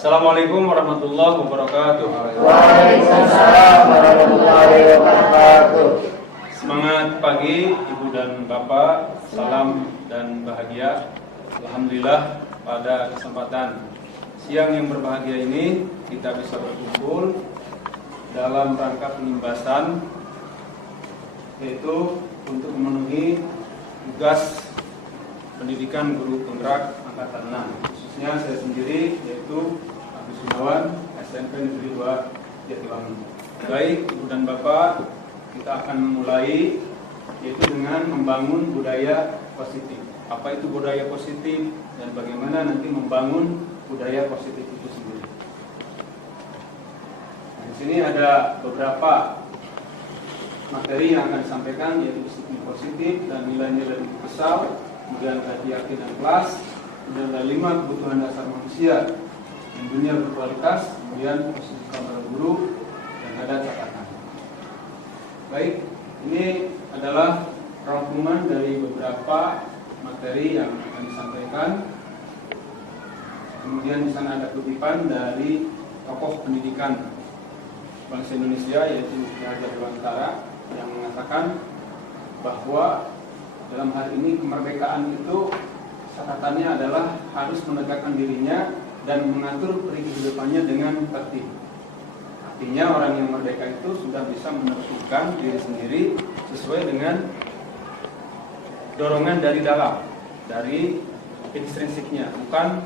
Assalamualaikum warahmatullahi wabarakatuh. Waalaikumsalam warahmatullahi wabarakatuh. Semangat pagi Ibu dan Bapak, salam dan bahagia. Alhamdulillah pada kesempatan siang yang berbahagia ini kita bisa berkumpul dalam rangka penimbasan, yaitu untuk memenuhi tugas pendidikan guru penggerak angkatan 6. Khususnya saya sendiri, yaitu Agus Gunawan, SMP Negeri 2 Jatiwangi. Baik Ibu dan Bapak, kita akan memulai yaitu dengan membangun budaya positif. Apa itu budaya positif dan bagaimana nanti membangun budaya positif itu sendiri. Nah, di sini ada beberapa materi yang akan disampaikan, yaitu disiplin positif dan nilai-nilai universal, kemudian keyakinan kelas, kemudian ada 5 kebutuhan dasar manusia yang dunia berkualitas, kemudian posisi para guru, dan ada catatan. Baik, ini adalah rangkuman dari beberapa materi yang akan disampaikan. Kemudian di sana ada kutipan dari tokoh pendidikan bangsa Indonesia, yaitu Ki Hajar Dewantara, yang mengatakan bahwa dalam hal ini kemerdekaan itu catatannya adalah harus menegakkan dirinya dan mengatur kehidupannya dengan tertib. Artinya orang yang merdeka itu sudah bisa menentukan diri sendiri sesuai dengan dorongan dari dalam, dari intrinsiknya, bukan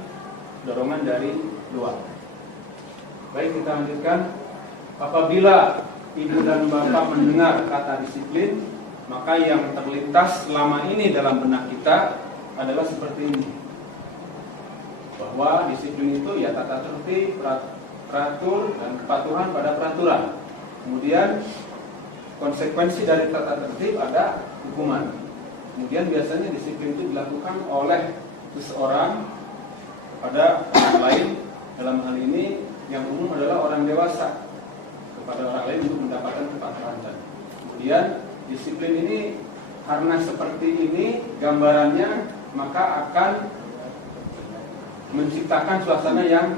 dorongan dari luar. Baik, kita lanjutkan. Apabila Ibu dan Bapak mendengar kata disiplin, maka yang terlintas selama ini dalam benak kita adalah seperti ini, bahwa disiplin itu ya tata tertib, teratur, dan kepatuhan pada peraturan. Kemudian konsekuensi dari tata tertib ada hukuman. Kemudian biasanya disiplin itu dilakukan oleh seseorang kepada orang lain, dalam hal ini yang umum adalah orang dewasa kepada orang lain untuk mendapatkan kepatuhan. Kemudian disiplin ini karena seperti ini gambarannya, maka akan menciptakan suasana yang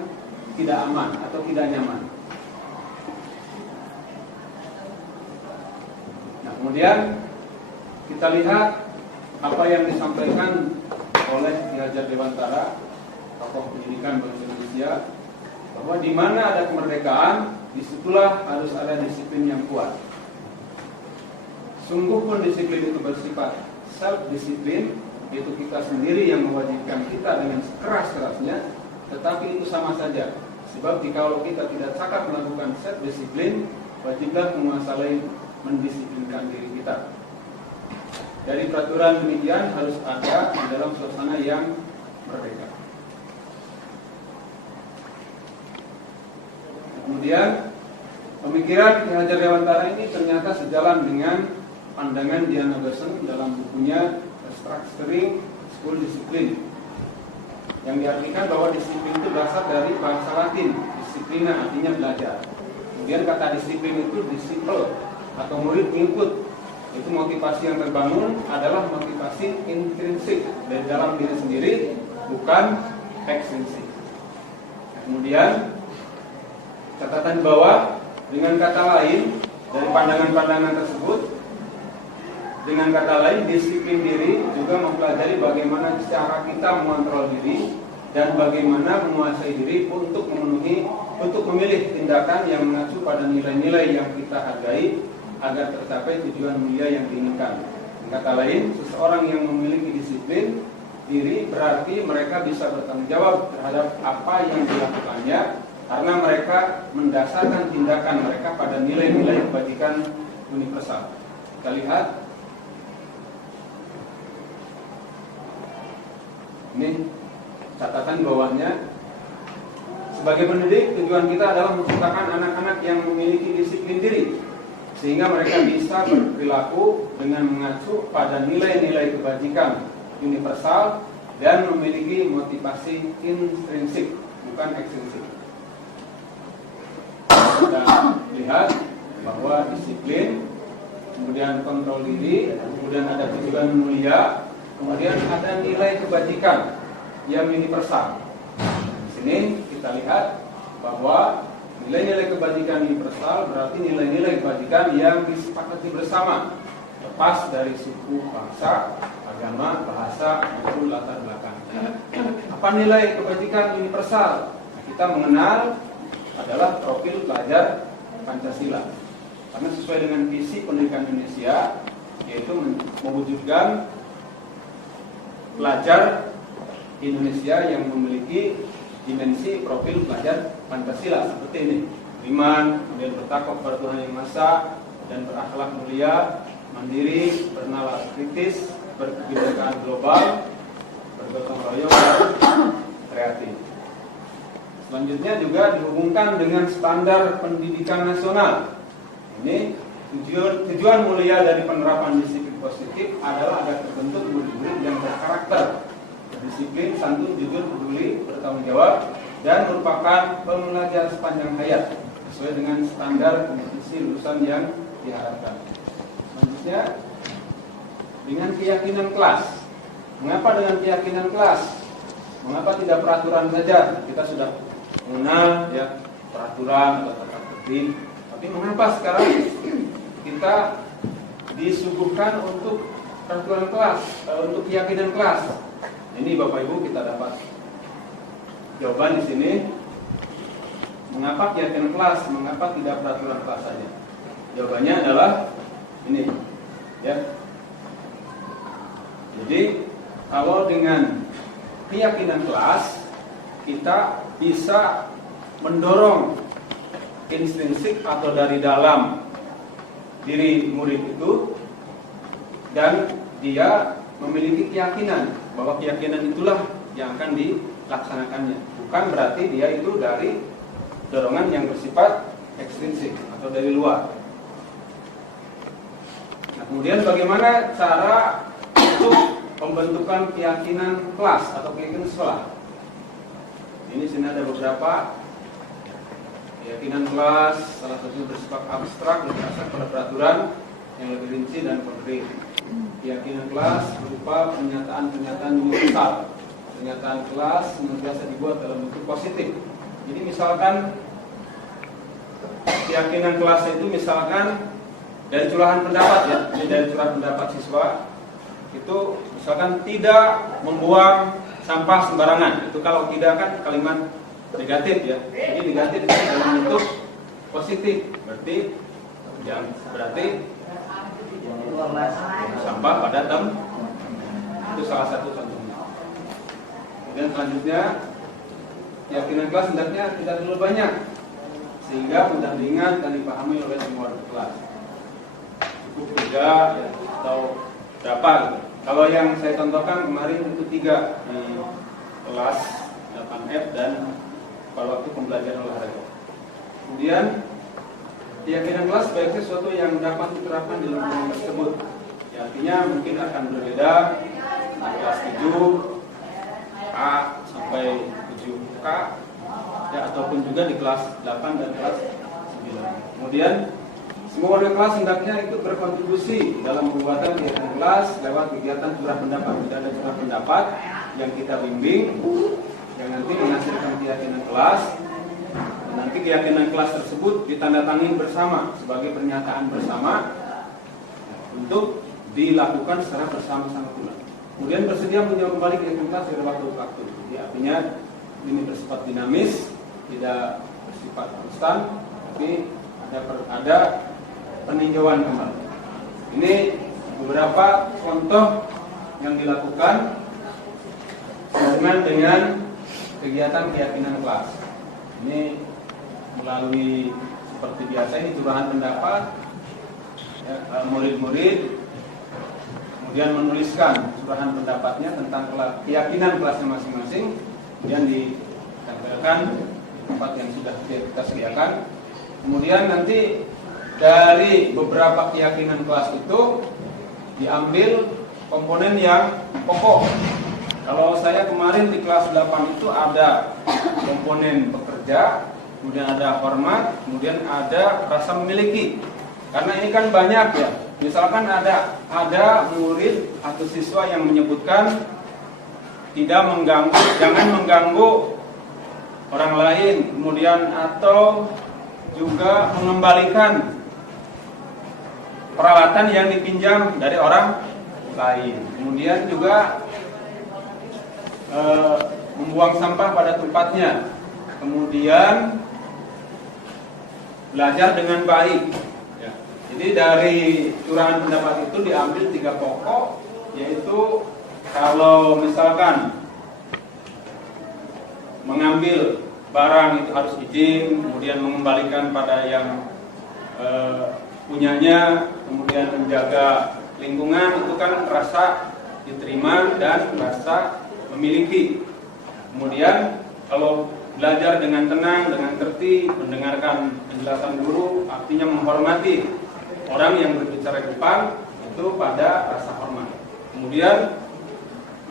tidak aman atau tidak nyaman. Nah, kemudian kita lihat apa yang disampaikan oleh Ki Hajar Dewantara, tokoh pendidikan bangsa Indonesia, bahwa di mana ada kemerdekaan, disitulah harus ada disiplin yang kuat. Sungguh pun disiplin itu bersifat self-disiplin, yaitu kita sendiri yang mewajibkan kita dengan sekeras-kerasnya, tetapi itu sama saja. Sebab jikalau kita tidak cakap melakukan self-disiplin, wajiblah penguasa lain mendisiplinkan diri kita. Dari peraturan demikian harus ada di dalam suasana yang merdeka. Kemudian pemikiran Ki Hajar Dewantara ini ternyata sejalan dengan pandangan Diana Gerson dalam bukunya Structuring School Discipline, yang diartikan bahwa disiplin itu berasal dari bahasa Latin, disiplina artinya belajar. Kemudian kata disiplin itu disciple atau murid input, itu motivasi yang terbangun adalah motivasi intrinsik dari dalam diri sendiri, bukan ekstrinsik. Kemudian catatan bawah, dengan kata lain dari pandangan-pandangan tersebut, dengan kata lain disiplin diri juga mempelajari bagaimana cara kita mengontrol diri dan bagaimana menguasai diri untuk memilih tindakan yang mengacu pada nilai-nilai yang kita hargai agar tercapai tujuan mulia yang diinginkan. Dengan kata lain, seseorang yang memiliki disiplin diri berarti mereka bisa bertanggung jawab terhadap apa yang dilakukannya, karena mereka mendasarkan tindakan mereka pada nilai-nilai kebajikan universal. Kita lihat ini catatan bawahnya. Sebagai pendidik, tujuan kita adalah menciptakan anak-anak yang memiliki disiplin diri, sehingga mereka bisa berperilaku dengan mengacu pada nilai-nilai kebajikan universal dan memiliki motivasi intrinsik, bukan ekstrinsik. Kita lihat bahwa disiplin, kemudian kontrol diri, kemudian ada tujuan mulia, kemudian ada nilai kebajikan yang universal. Ini kita lihat bahwa nilai-nilai kebajikan universal berarti nilai-nilai kebajikan yang disepakati bersama, lepas dari suku, bangsa, agama, bahasa, maupun latar belakang. Apa nilai kebajikan universal? Kita mengenal adalah profil pelajar Pancasila. Karena sesuai dengan visi pendidikan Indonesia, yaitu mewujudkan pelajar Indonesia yang memiliki dimensi profil pelajar Pancasila seperti ini: beriman, kemudian bertakwa kepada Tuhan Yang Maha Esa, dan berakhlak mulia, mandiri, bernalar kritis, berkebinekaan global, bergotong royong, dan kreatif. Selanjutnya juga dihubungkan dengan standar pendidikan nasional. Ini tujuan mulia dari penerapan disiplin positif adalah agar terbentuk murid-murid yang berkarakter, disiplin, santun, jujur, peduli, bertanggung jawab, dan merupakan pembelajar sepanjang hayat sesuai dengan standar kompetisi lulusan yang diharapkan. Selanjutnya dengan keyakinan kelas. Mengapa dengan keyakinan kelas? Mengapa tidak peraturan saja? Kita sudah mengenal ya peraturan atau tata tertib. Tapi mengapa sekarang kita disuguhkan untuk peraturan kelas, untuk keyakinan kelas? Ini Bapak Ibu kita dapat jawaban di sini. Mengapa keyakinan kelas? Mengapa tidak peraturan kelas saja? Jawabannya adalah ini, ya. Jadi kalau dengan keyakinan kelas kita bisa mendorong intrinsik atau dari dalam diri murid itu, dan dia memiliki keyakinan bahwa keyakinan itulah yang akan dilaksanakannya. Bukan berarti dia itu dari dorongan yang bersifat ekstrinsik atau dari luar. Nah, kemudian bagaimana cara untuk pembentukan keyakinan kelas atau keyakinan sekolah? Ini sini ada beberapa keyakinan kelas. Salah satu bersifat abstrak, berdasarkan pada peraturan yang lebih rinci dan konkret. Keyakinan kelas berupa pernyataan-pernyataan universal. Pernyataan kelas senantiasa dibuat dalam bentuk positif. Jadi misalkan keyakinan kelas itu misalkan dari curahan pendapat ya, jadi dari curahan pendapat siswa itu misalkan tidak membuang sampah sembarangan. Itu kalau tidak kan kalimat negatif ya. Jadi negatif itu dalam bentuk positif. Berarti sampah pada itu salah satu contohnya. Kemudian selanjutnya keyakinan kelas hendaknya tidak terlalu banyak sehingga mudah diingat dan dipahami oleh semua kelas. Cukup 3 ya, atau berapa gitu. Kalau yang saya contohkan kemarin itu 3 di kelas 8F dan pada waktu pembelajaran olahraga. Kemudian keyakinan kelas sebagai sesuatu yang dapat diterapkan di lingkungan tersebut. Ya, artinya mungkin akan berbeda di kelas 7A sampai 7K ya, ataupun juga di kelas 8 dan kelas 9. Kemudian semua warga kelas hendaknya ikut berkontribusi dalam pembuatan keyakinan kelas lewat kegiatan curah pendapat. Tidak ada curah pendapat yang kita bimbing yang nanti menghasilkan keyakinan kelas. Nanti keyakinan kelas tersebut ditandatangani bersama sebagai pernyataan bersama untuk dilakukan secara bersama-sama pula. Kemudian bersedia menjawab kembali keyakinan kelas dari waktu ke waktu. Jadi artinya ini bersifat dinamis, tidak bersifat konstan, tapi ada peninjauan kembali. Ini beberapa contoh yang dilakukan hubungan dengan kegiatan keyakinan kelas. Ini melalui seperti biasa ini curahan pendapat ya, murid-murid kemudian menuliskan curahan pendapatnya tentang keyakinan kelasnya masing-masing, kemudian ditempelkan di tempat yang sudah kita sediakan. Kemudian nanti dari beberapa keyakinan kelas itu diambil komponen yang pokok. Kalau saya kemarin di kelas 8 itu ada komponen bekerja, kemudian ada hormat, kemudian ada rasa memiliki. Karena ini kan banyak ya. Misalkan ada murid atau siswa yang menyebutkan tidak mengganggu, jangan mengganggu orang lain, kemudian atau juga mengembalikan peralatan yang dipinjam dari orang lain. Kemudian juga membuang sampah pada tempatnya. Kemudian belajar dengan baik. Ya. Jadi dari curahan pendapat itu diambil 3 pokok, yaitu kalau misalkan mengambil barang itu harus izin, kemudian mengembalikan pada yang punyanya, kemudian menjaga lingkungan, itu kan rasa diterima dan rasa memiliki. Kemudian kalau belajar dengan tenang, dengan tertib, mendengarkan penjelasan guru, artinya menghormati orang yang berbicara di depan, itu pada rasa hormat. Kemudian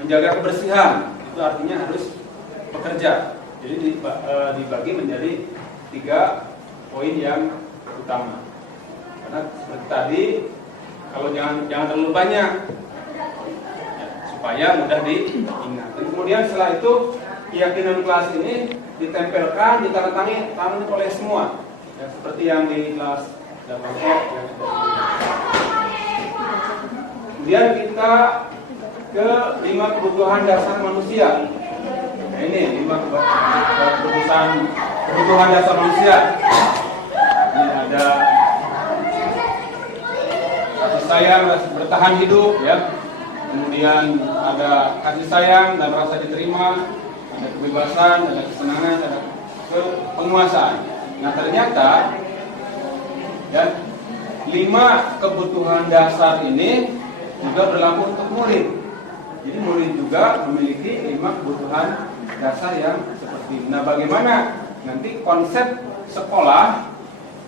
menjaga kebersihan, itu artinya harus bekerja. Jadi dibagi menjadi 3 poin yang utama. Karena seperti tadi, kalau jangan terlalu banyak, ya, supaya mudah diingat. Dan kemudian setelah itu keyakinan kelas ini ditempelkan, ditandatangani oleh semua, ya, seperti yang di kelas 8F. Kemudian kita ke 5 kebutuhan dasar manusia. Nah, ini 5 kebutuhan dasar manusia. Ini ada kasih sayang, rasa bertahan hidup, ya. Kemudian ada kasih sayang dan rasa diterima, ada kebebasan, ada kesenangan, ada penguasaan. Nah, ternyata ya 5 kebutuhan dasar ini juga berlaku untuk murid. Jadi murid juga memiliki 5 kebutuhan dasar yang seperti ini. Nah, bagaimana nanti konsep sekolah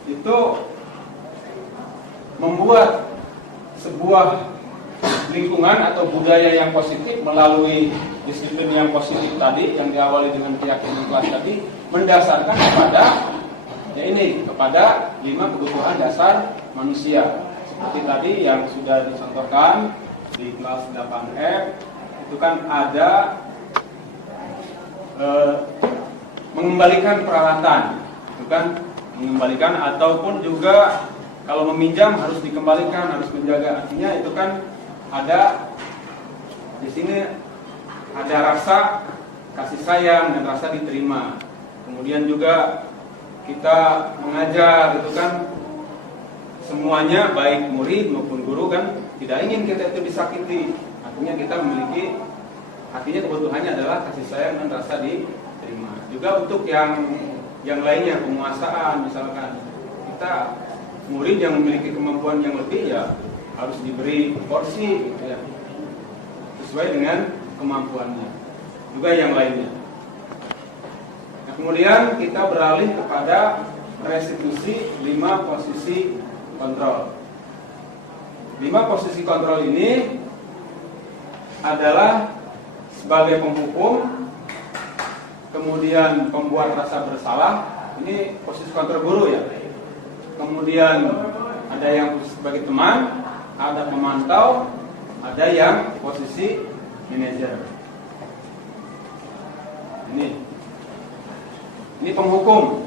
itu membuat sebuah lingkungan atau budaya yang positif melalui disiplin yang positif tadi, yang diawali dengan keyakinan kelas tadi, mendasarkan kepada kepada 5 kebutuhan dasar manusia. Seperti tadi yang sudah dicontohkan di kelas 8F, itu kan ada mengembalikan peralatan, itu kan mengembalikan, ataupun juga kalau meminjam harus dikembalikan, harus menjaga. Artinya itu kan ada di sini ada rasa kasih sayang dan rasa diterima. Kemudian juga kita mengajar, itu kan semuanya baik murid maupun guru kan tidak ingin kita itu disakiti. Artinya kita memiliki, artinya kebutuhannya adalah kasih sayang dan rasa diterima. Juga untuk yang lainnya, penguasaan misalkan, kita murid yang memiliki kemampuan yang lebih ya harus diberi porsi gitu ya, sesuai dengan kemampuannya. Juga yang lainnya. Nah, kemudian kita beralih kepada restitusi 5 posisi kontrol. 5 posisi kontrol ini adalah sebagai penghukum, kemudian pembuat rasa bersalah, ini posisi kontrol guru ya. Kemudian ada yang sebagai teman, ada pemantau, ada yang posisi manajer. Ini penghukum.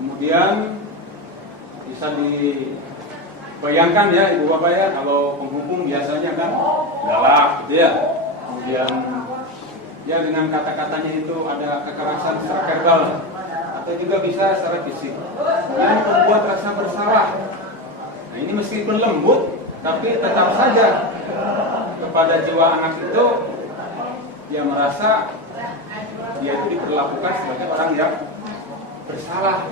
Kemudian bisa dibayangkan ya Ibu Bapak ya, kalau penghukum biasanya kan galak gitu ya. Kemudian ya dengan kata-katanya itu ada kekerasan secara verbal atau juga bisa secara fisik. Yang membuat rasa bersalah. Nah, ini meskipun lembut tapi tetap saja kepada jiwa anak itu dia merasa dia itu diperlakukan sebagai orang yang bersalah.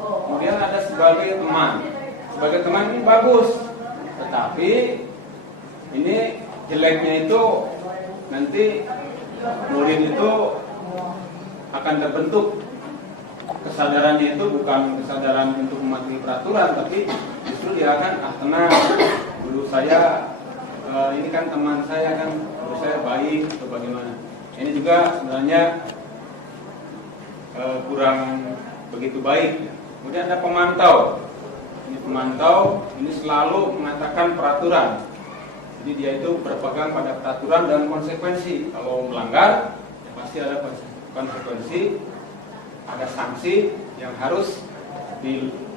Kemudian ada sebagai teman. Sebagai teman ini bagus, tetapi ini jeleknya itu nanti murid itu akan terbentuk kesadarannya itu bukan kesadaran untuk mematuhi peraturan, tapi justru dia akan tenang, guru saya ini kan teman saya kan, guru saya baik atau bagaimana. Ini juga sebenarnya kurang begitu baik. Kemudian ada pemantau. Ini pemantau, ini selalu mengatakan peraturan. Jadi dia itu berpegang pada peraturan dan konsekuensi. Kalau melanggar, pasti ada konsekuensi, ada sanksi yang harus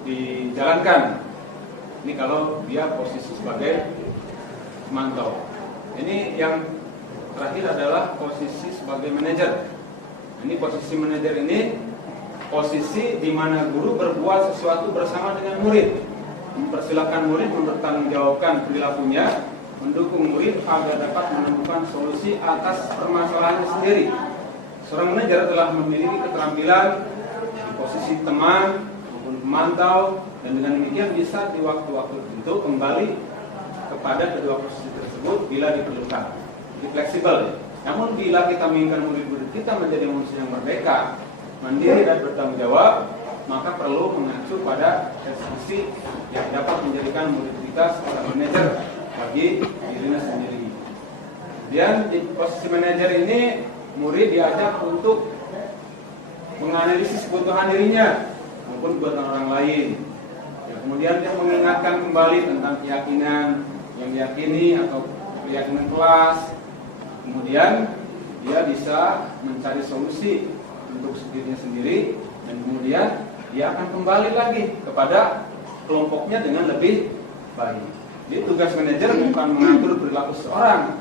dijalankan. Ini kalau dia posisi sebagai pemantau. Ini yang terakhir adalah posisi sebagai manajer. Ini posisi manajer ini posisi di mana guru berbuat sesuatu bersama dengan murid, mempersilahkan murid mempertanggungjawabkan perilakunya, mendukung murid agar dapat menemukan solusi atas permasalahannya sendiri. Seorang manajer telah memiliki keterampilan di posisi teman maupun pemantau, dan dengan demikian bisa di waktu-waktu tertentu kembali kepada kedua posisi tersebut bila diperlukan. Jadi fleksibel ya. Namun bila kita menginginkan murid-murid kita menjadi manusia yang merdeka, mandiri dan bertanggung jawab, maka perlu mengacu pada institusi yang dapat menjadikan murid kita seorang manajer bagi dirinya sendiri. Kemudian di posisi manajer ini murid diajak untuk menganalisis kebutuhan dirinya maupun kebutuhan orang lain. Ya, kemudian dia mengingatkan kembali tentang keyakinan yang diyakini atau keyakinan kelas. Kemudian dia bisa mencari solusi untuk dirinya sendiri, dan kemudian dia akan kembali lagi kepada kelompoknya dengan lebih baik. Jadi tugas manajer bukan mengatur perilaku seseorang.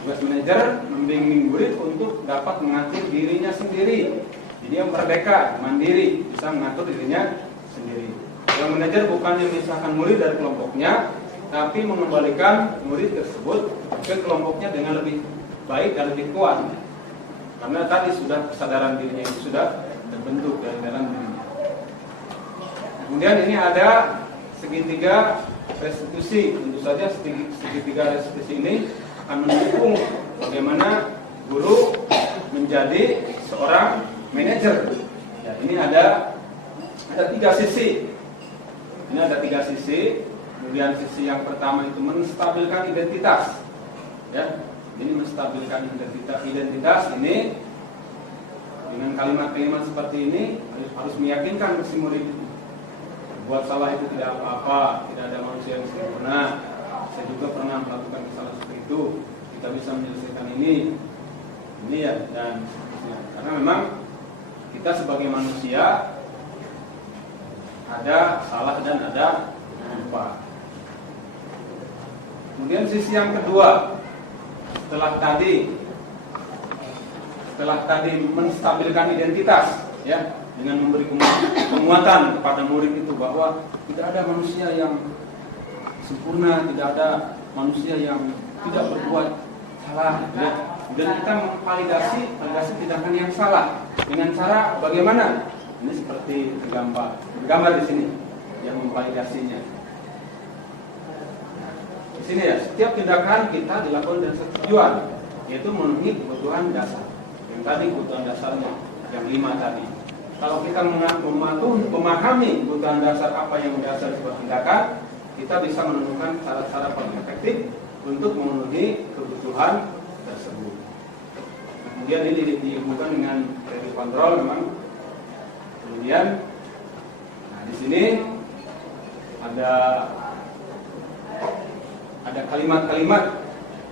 Tugas manajer membimbing murid untuk dapat mengatur dirinya sendiri. Jadi dia merdeka, mandiri, bisa mengatur dirinya sendiri. Yang manajer bukan memisahkan murid dari kelompoknya, tapi mengembalikan murid tersebut ke kelompoknya dengan lebih baik dan lebih kuat. Karena tadi sudah kesadaran dirinya itu sudah terbentuk dari dalam dirinya. Kemudian ini ada segitiga restitusi. Tentu saja segitiga restitusi ini akan mendukung bagaimana guru menjadi seorang manajer. Ya, ini ada 3 sisi. Ini ada 3 sisi. Kemudian sisi yang pertama itu menstabilkan identitas. Ya, ini menstabilkan identitas ini dengan kalimat-kalimat seperti ini harus meyakinkan si murid itu. Buat salah itu tidak apa-apa, tidak ada manusia yang sempurna. Saya juga pernah melakukan kesalahan seperti itu. Kita bisa menyelesaikan ini ya, dan seterusnya. Karena memang kita sebagai manusia ada salah dan ada lupa. Kemudian sisi yang kedua, setelah tadi menstabilkan identitas, ya, dengan memberi penguatan kepada murid itu bahwa tidak ada manusia yang sempurna, tidak ada manusia yang tidak berbuat salah, ya. Dan kita memvalidasi tindakan yang salah dengan cara bagaimana? Ini seperti tergambar di sini yang memvalidasinya. Di sini ya, setiap tindakan kita dilakukan dengan satu tujuan, yaitu memenuhi kebutuhan dasar. Yang tadi kebutuhan dasarnya, yang 5 tadi. Kalau kita memahami kebutuhan dasar apa yang mendasar sebuah tindakan, kita bisa menemukan cara-cara paling efektif untuk memenuhi kebutuhan tersebut. Kemudian ini dihubungkan dengan kredit kontrol memang. Kemudian, di sini ada kalimat-kalimat,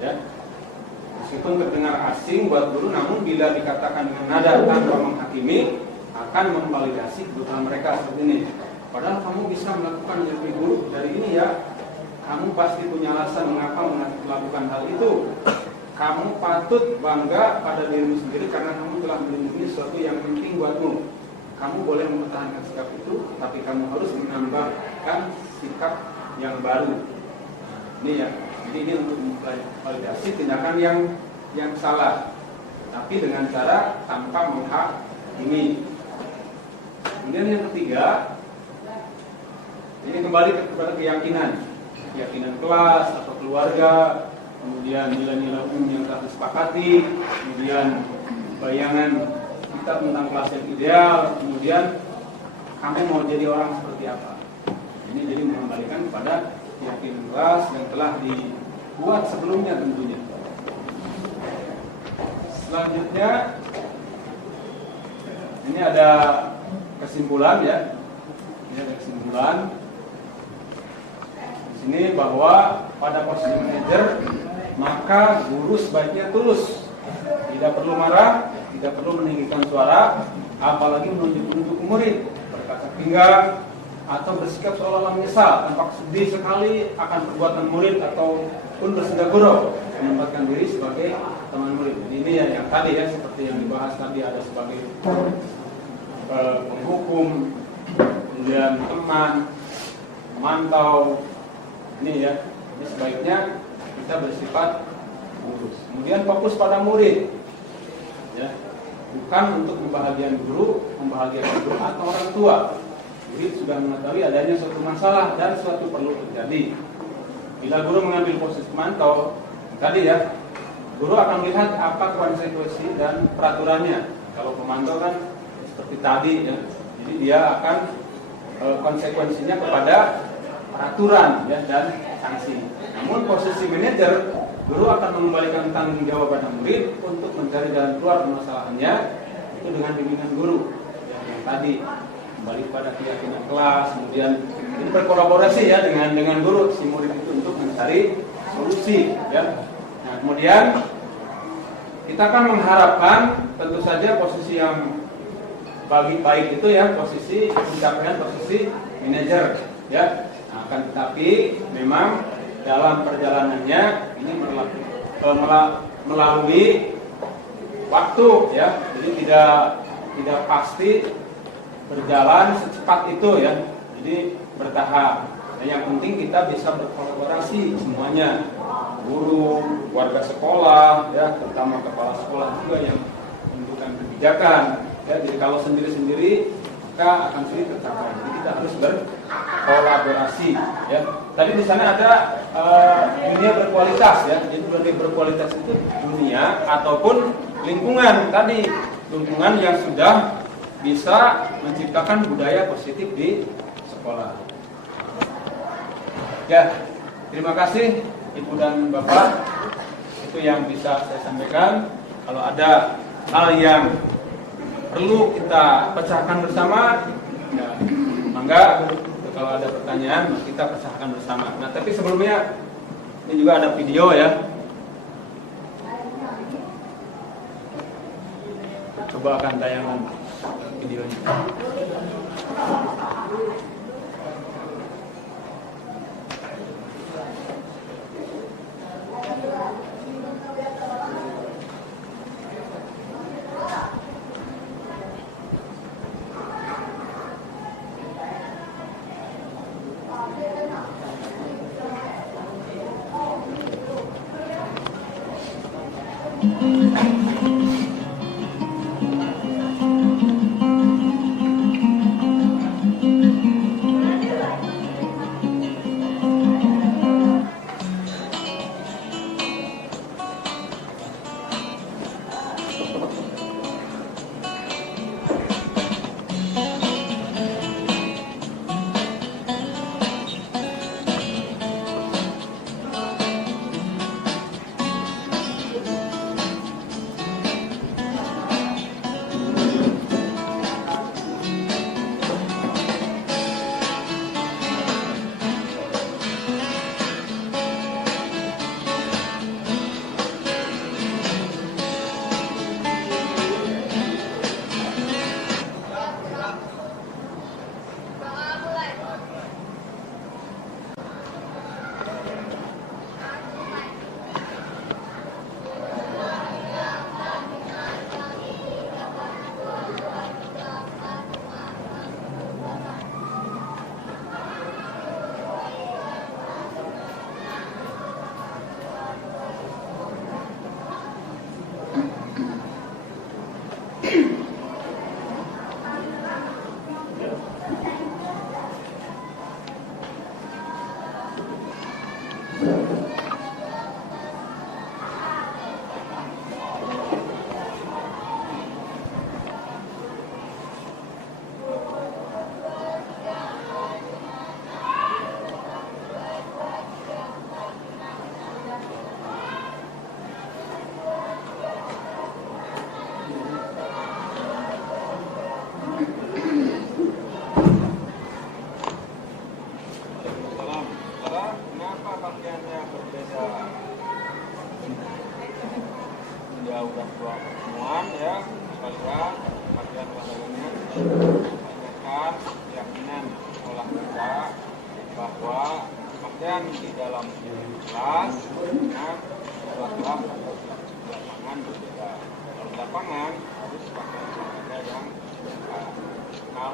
ya, meskipun terdengar asing buat guru, namun bila dikatakan dengan nada tanpa menghakimi akan memvalidasi kebutuhan mereka seperti ini. Padahal kamu bisa melakukan yang lebih buruk dari ini ya. Kamu pasti punya alasan mengapa melakukan hal itu. Kamu patut bangga pada dirimu sendiri karena kamu telah melindungi sesuatu yang penting buatmu. Kamu boleh mempertahankan sikap itu, tapi kamu harus menambahkan sikap yang baru. Ini ya, jadi ini untuk memvalidasi tindakan yang salah, tapi dengan cara tanpa menghakimi. Kemudian yang ketiga, ini kembali kepada keyakinan kelas atau keluarga, kemudian nilai-nilai umum yang telah disepakati, kemudian bayangan kita tentang kelas yang ideal, kemudian kamu mau jadi orang seperti apa. Ini jadi mengembalikan kepada keyakinan kelas yang telah dibuat sebelumnya tentunya. Selanjutnya, ini ada kesimpulan ya. Ini ada kesimpulan di sini bahwa pada posisi manajer maka guru sebaiknya tulus, tidak perlu marah, tidak perlu meninggikan suara, apalagi menunjuk-nunjuk ke murid, berkata pinggang, atau bersikap seolah-olah menyesal, tampak sedih sekali akan perbuatan murid ataupun bersedia gurau, menempatkan diri sebagai teman murid. Ini ya yang tadi ya, seperti yang dibahas tadi, ada sebagai penghukum, kemudian teman, memantau. Ini ya, ini sebaiknya kita bersifat lurus. Kemudian fokus pada murid, ya, bukan untuk membahagiakan guru atau orang tua. Murid sudah mengetahui adanya suatu masalah dan suatu perlu terjadi. Bila guru mengambil posisi pemantau, tadi ya, guru akan melihat apa konsekuensi dan peraturannya. Kalau pemantau kan seperti tadi ya, jadi dia akan konsekuensinya kepada peraturan ya, dan sanksi. Namun posisi manajer, guru akan mengembalikan tanggung jawab pada murid untuk mencari jalan keluar permasalahannya itu dengan bimbingan guru ya, yang tadi kembali pada keyakinan kelas, kemudian ini berkolaborasi ya dengan guru si murid itu untuk mencari solusi ya. Nah, kemudian kita akan mengharapkan tentu saja posisi yang baik itu ya, posisi pencapaian posisi manajer ya. Nah, akan tetapi memang dalam perjalanannya ini melalui waktu ya, jadi tidak pasti berjalan secepat itu ya, jadi bertahap. Dan yang penting kita bisa berkolaborasi semuanya, guru, warga sekolah ya, terutama kepala sekolah juga yang menentukan kebijakan ya. Jadi kalau sendiri-sendiri maka akan sulit tercapai. Jadi kita harus berkolaborasi ya. Tadi di sana ada dunia berkualitas ya. Jadi dunia berkualitas itu dunia ataupun lingkungan tadi, lingkungan yang sudah bisa menciptakan budaya positif di sekolah. Ya, terima kasih Ibu dan Bapak. Itu yang bisa saya sampaikan. Kalau ada hal yang perlu kita pecahkan bersama, ya, mangga. Kalau ada pertanyaan, kita pecahkan bersama. Nah, tapi sebelumnya ini juga ada video ya. Coba akan tayangan videonya.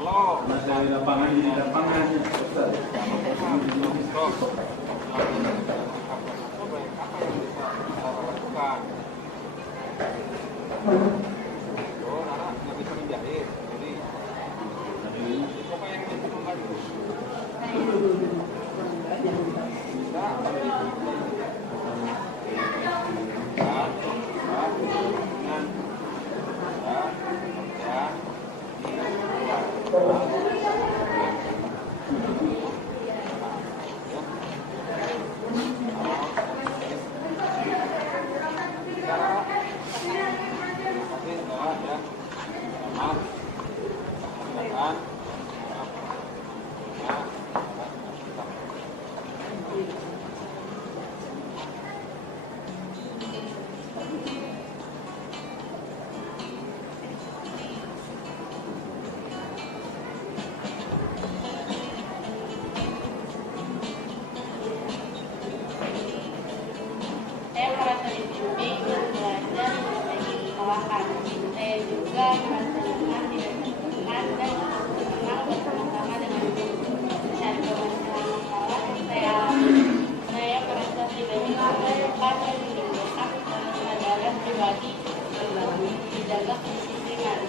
Karena saya di lapangan, Ustaz. Saya merasa dibimbing dan belajar menjadi sekolahan. Saya juga merasa nyaman, tidak tertekan dan senang bersama-sama dengan guru. Dari beberapa masalah yang saya alami, saya merasa tidak diperlukan dan menimbulkan kesadaran pribadi menjaga kedisiplinan,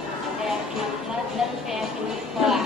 keyakinan kelas dan keyakinan sekolah.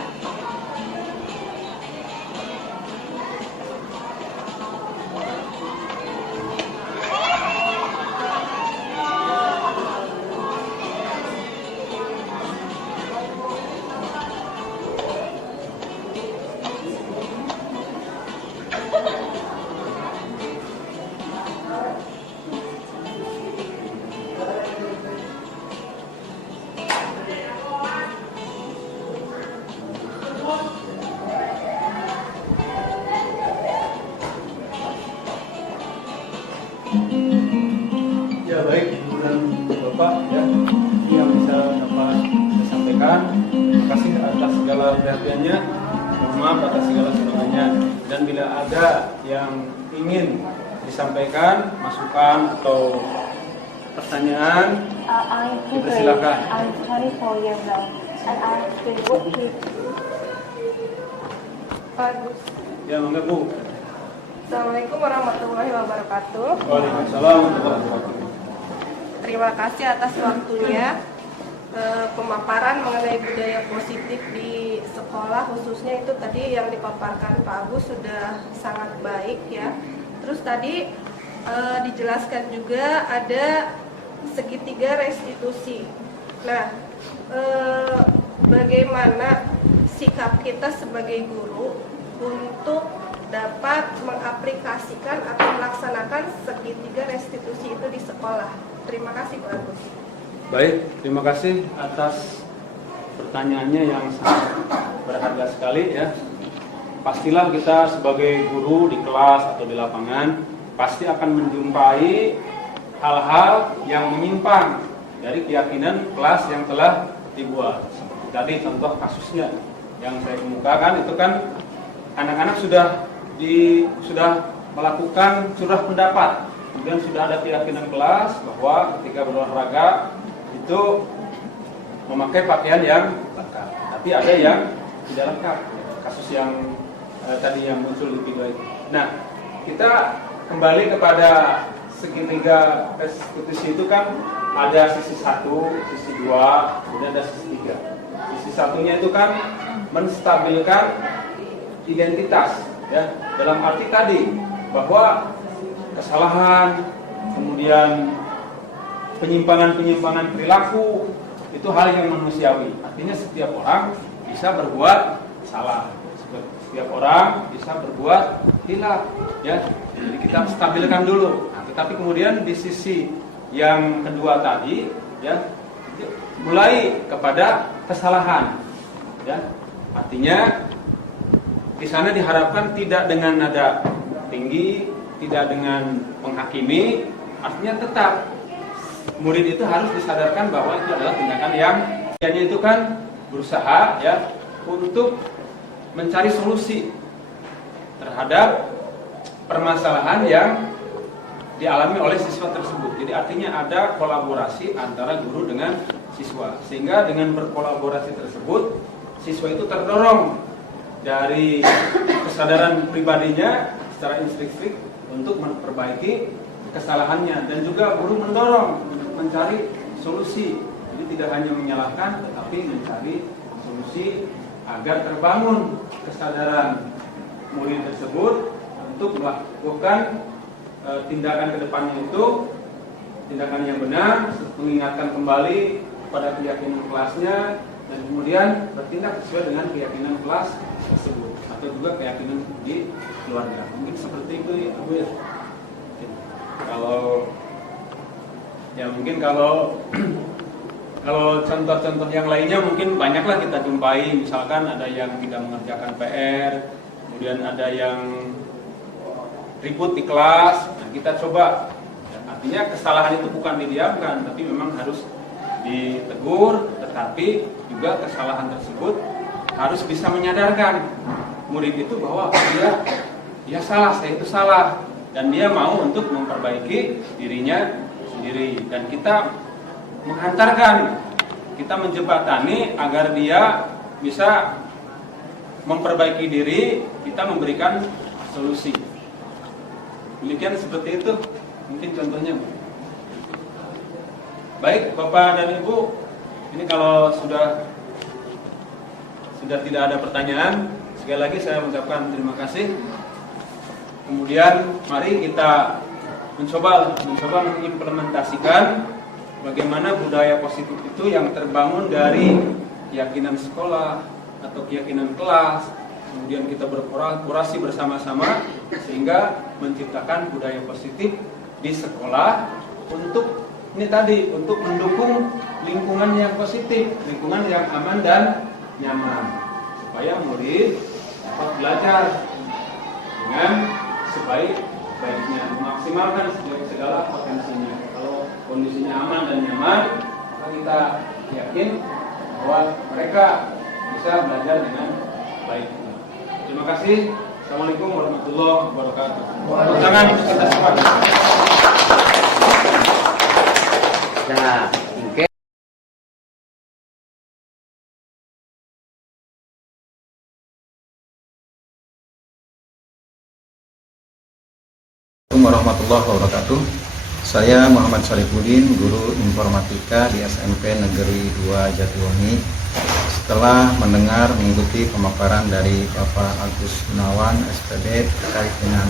Ya baik, Ibu dan Bapak ya, ini yang bisa dapat saya sampaikan. Terima kasih atas segala perhatiannya, mohon maaf atas segala kekurangannya. Dan bila ada yang ingin disampaikan, masukan atau pertanyaan, I'm dipersilakan. I'm 24 years old and I've been working. Bagus. Ya, mangga Bu. Assalamualaikum warahmatullahi wabarakatuh. Waalaikumsalam warahmatullahi wabarakatuh. Terima kasih atas waktunya. Pemaparan mengenai budaya positif di sekolah, khususnya itu tadi yang dipaparkan Pak Agus sudah sangat baik ya. Terus tadi dijelaskan juga ada segitiga restitusi. Nah, bagaimana sikap kita sebagai guru untuk dapat mengaplikasikan atau melaksanakan segitiga restitusi itu di sekolah. Terima kasih Pak Agus. Baik, terima kasih atas pertanyaannya yang sangat berharga sekali ya. Pastilah kita sebagai guru di kelas atau di lapangan pasti akan menjumpai hal-hal yang menyimpang dari keyakinan kelas yang telah dibuat. Seperti tadi contoh kasusnya yang saya kemukakan itu kan anak-anak sudah melakukan curah pendapat, kemudian sudah ada keyakinan kelas bahwa ketika berolahraga itu memakai pakaian yang lengkap, tapi ada yang tidak lengkap. Kasus yang tadi yang muncul di video itu. Nah, kita kembali kepada segitiga restitusi itu kan ada sisi 1, sisi 2, kemudian ada sisi 3. Sisi satunya itu kan menstabilkan identitas, ya, dalam arti tadi bahwa kesalahan, kemudian penyimpangan-penyimpangan perilaku itu hal yang manusiawi. Artinya setiap orang bisa berbuat salah, setiap orang bisa berbuat hilaf, ya. Jadi kita stabilkan dulu. Nah, tetapi kemudian di sisi yang kedua tadi, ya, mulai kepada kesalahan, ya. Artinya di sana diharapkan tidak dengan nada tinggi, tidak dengan menghakimi, artinya tetap murid itu harus disadarkan bahwa itu adalah tindakan yang itu kan berusaha ya untuk mencari solusi terhadap permasalahan yang dialami oleh siswa tersebut. Jadi artinya ada kolaborasi antara guru dengan siswa, sehingga dengan berkolaborasi tersebut siswa itu terdorong dari kesadaran pribadinya secara instinktif untuk memperbaiki kesalahannya, dan juga guru mendorong untuk mencari solusi. Jadi tidak hanya menyalahkan, tetapi mencari solusi agar terbangun kesadaran murid tersebut untuk melakukan tindakan ke depannya itu tindakan yang benar, mengingatkan kembali pada keyakinan kelasnya, dan kemudian bertindak sesuai dengan keyakinan kelas tersebut atau juga keyakinan di keluarga. Mungkin seperti itu ya Bu ya. Mungkin kalau contoh-contoh yang lainnya mungkin banyaklah kita jumpai, misalkan ada yang tidak mengerjakan PR, kemudian ada yang ribut di kelas. Nah, kita coba, artinya kesalahan itu bukan didiamkan, tapi memang harus ditegur, tetapi juga kesalahan tersebut harus bisa menyadarkan murid itu bahwa dia salah, saya itu salah, dan dia mau untuk memperbaiki dirinya sendiri, dan kita menghantarkan, kita menjembatani agar dia bisa memperbaiki diri, kita memberikan solusi. Demikian seperti itu mungkin contohnya. Baik Bapak dan Ibu, ini kalau sudah tidak ada pertanyaan, sekali lagi saya mengucapkan terima kasih. Kemudian mari kita mencoba mengimplementasikan bagaimana budaya positif itu yang terbangun dari keyakinan sekolah atau keyakinan kelas. Kemudian kita berkolaborasi bersama-sama sehingga menciptakan budaya positif di sekolah untuk untuk mendukung lingkungan yang positif, lingkungan yang aman dan nyaman, supaya murid dapat belajar dengan sebaik-baiknya, memaksimalkan segala potensinya. Kalau kondisinya aman dan nyaman, maka kita yakin bahwa mereka bisa belajar dengan baik. Terima kasih. Assalamualaikum warahmatullahi wabarakatuh. Tangan kita semua. Nah, oke. Assalamualaikum warahmatullahi wabarakatuh. Saya Muhammad Syarifuddin, guru informatika di SMP Negeri 2 Jatiwangi. Setelah mengikuti pemaparan dari Bapak Agus Gunawan, SPD, terkait dengan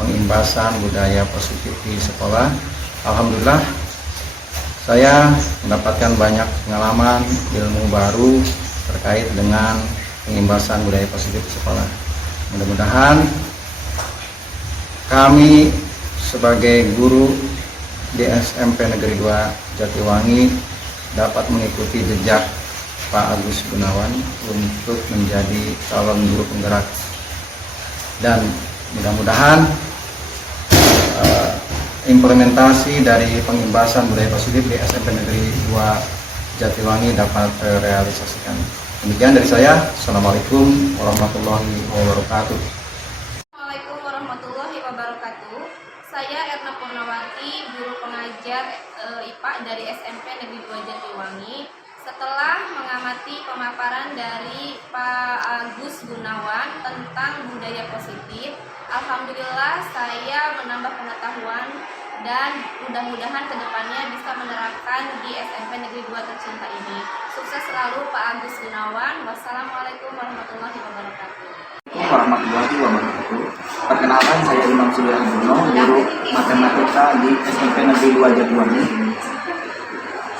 pengimbasan budaya positif di sekolah, alhamdulillah saya mendapatkan banyak pengalaman, ilmu baru terkait dengan pengimbasan budaya positif di sekolah. Mudah-mudahan kami sebagai guru di SMP Negeri 2 Jatiwangi dapat mengikuti jejak Pak Agus Gunawan untuk menjadi calon guru penggerak, dan mudah-mudahan implementasi dari pengimbasan budaya positif di SMP Negeri 2 Jatiwangi dapat terrealisasikan. Demikian dari saya. Assalamualaikum warahmatullahi wabarakatuh. Assalamualaikum warahmatullahi wabarakatuh. Saya Erna Purnawati, guru pengajar IPA dari SMP Negeri 2 Jatiwangi. Setelah mengamati pemaparan dari Pak Agus Gunawan tentang budaya positif, alhamdulillah saya menambah pengetahuan dan mudah-mudahan kedepannya bisa menerapkan di SMP Negeri 2 tercinta ini. Sukses selalu Pak Agus Gunawan. Wassalamualaikum warahmatullahi wabarakatuh. Warahmatullahi wabarakatuh. Perkenalkan, saya Imam Suliarjono, guru matematika di SMP Negeri 2 Jatiwangi.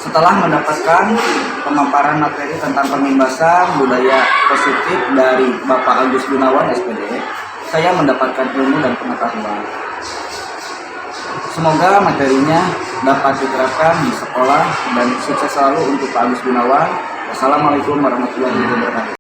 Setelah mendapatkan pemaparan materi tentang pengimbasan budaya positif dari Bapak Agus Gunawan, SPD, saya mendapatkan ilmu dan pengetahuan. Semoga materinya dapat diterapkan di sekolah dan sukses selalu untuk Pak Agus Gunawan. Wassalamualaikum warahmatullahi wabarakatuh.